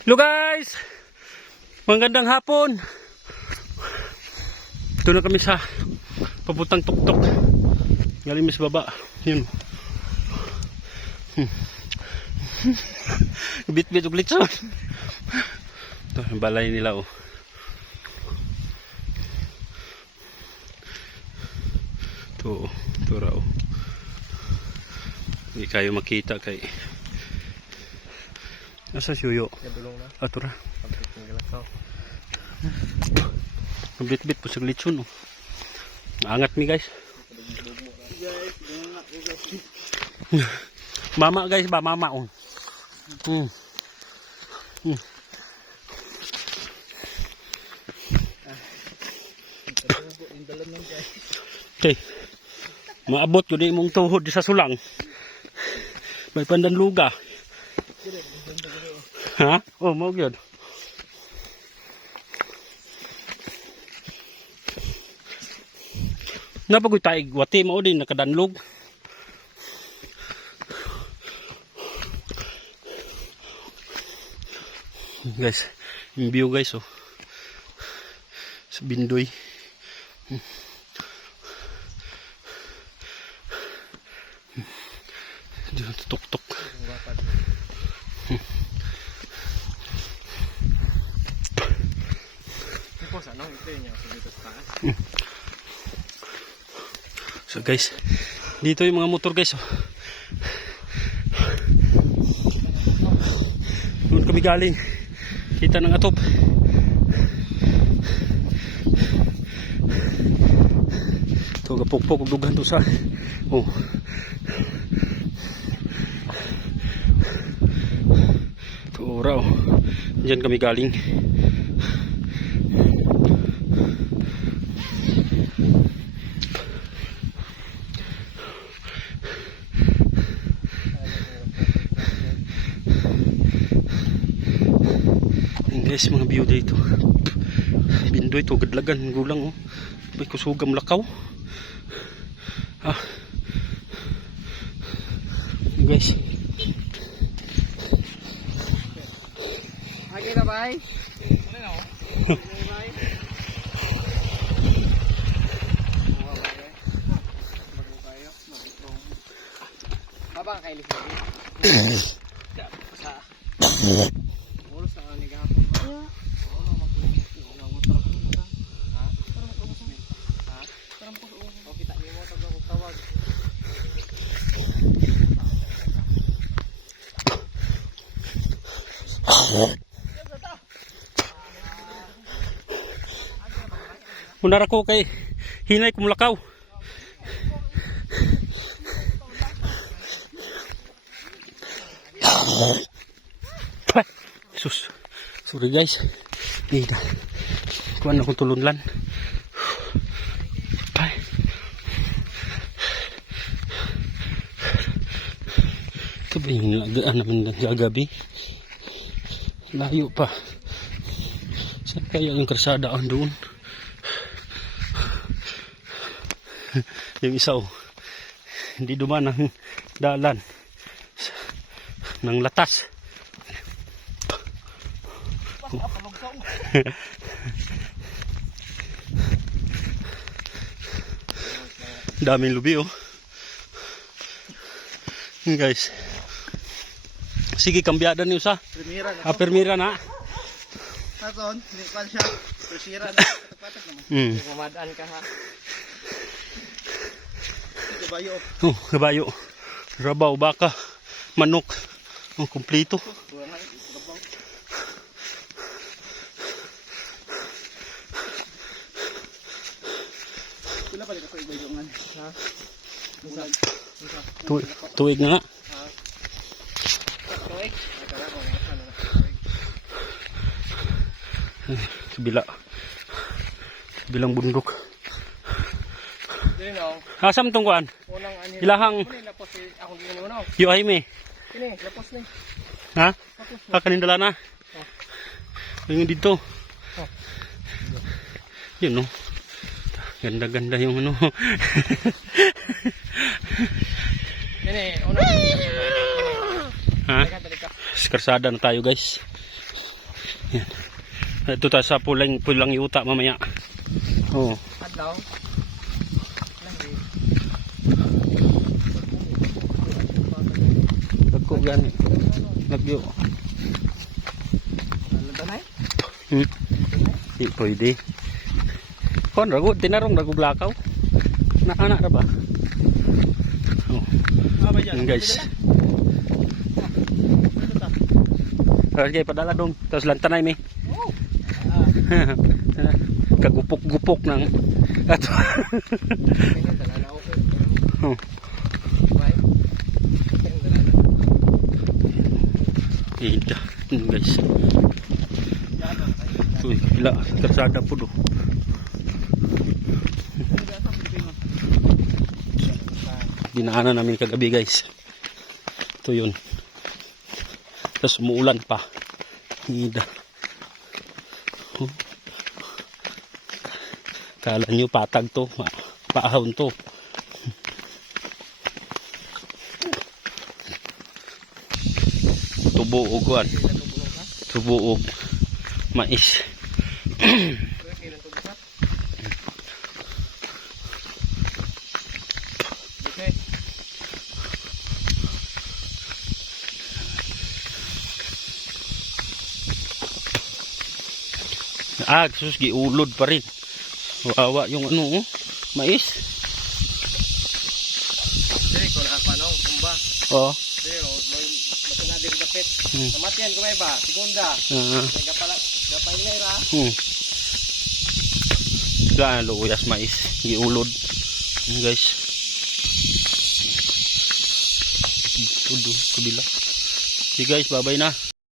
Hello guys! Magandang hapon. Ito na kami sa papuntang tuktok. Galing mas baba. Yun. Bit-bit ug litson. Ito yung balay nila oh. Ito raw. Hindi kayo makita kay nasa suyo. Ato ra. Bit-bit po sa litson oh. Angat mi guys. Mama guys ba mama oh. Okay. Maabot ko di mong tuhod sa sulang. May pandan luga. Ha? Oh, mau gyud. Napagoy taig wati mao din nakadanlog. Guys, yung view guys oh. Sa Bindoy. Tuk-tuk. So guys, dito yung mga motor guys oh. Doon kami galing. Kita ng atop. Ito kapukpok ug dughan to sa oh. Ito raw. Diyan kami galing. Guys, mga view dito. Bindoy to, gadlagan, gulang oh. May kusugam lakaw. Ah. Guys. Okay na bye. Babang kay Lisbon. Oras na ni gapon. Munara ko kay hinay kumulakaw. Sus. Sorry guys. Hindi. Kuan akong tulunlan. Ay. Ito ba yung lagaan naman ng gagabi? Layo pa. Saan kaya yung karsada ang doon? Yung isa oh. Hindi duman ang dalan ng latas. Daming lubi oh. Guys. Sige kambyada niyo sa. Permira na. Naton, ni kan siya. Presira na patak naman. Mamadaan ka ha. Kabayo. Oh, kabayo. Rabaw, baka, manok. Ang kumpleto. Wala pa rin ako ibayongan. Ha? Tuig na nga. Tuig? Kabila. Kabilang bundok. Dili no. Asam tong kuan? Unang anhin. Ilahang. Lapos ako gino no. Yo ay me. Kini, lapos ni. Ha? Kakanin dala na. Yung dito. Yun no. Ganda-ganda yung ano. Kini, unang. Ha? Karsada na tayo guys. Yan. Ito ta sa pulang yuta mamaya. Oh. Adlaw. Dagko gani. Nagyo. Ano tanay? Di pwede. Kon rago tinarong rago blakaw. Naanak ra ba? Oh. Ah, ba yan? Yan guys. Okay, padala dong. Tapos lantanay mi. Oh. Kagupok-gupok ng ato. Kanya dala na okay. Oh. Bye. Kanya dala na. Ida, guys. Uy, ila kasada po do. Dinaanan namin kagabi guys. Ito yun. Tapos umuulan pa. Ida. Oh. Kala nyo patag to. Paahon to. Tubo o kuwan. Tubo o mais. Okay. Sus, giulod pa rin. Wawa yung ano, mais. Dili ko na pa nung kumba. Oh. Dili may matinadir dapit. Hmm. Namatian ko may ba? Segunda. Gapay ra. Gaan luyas mais. Giulod. Yan guys. Tudo, kabila. Okay guys, bye-bye na.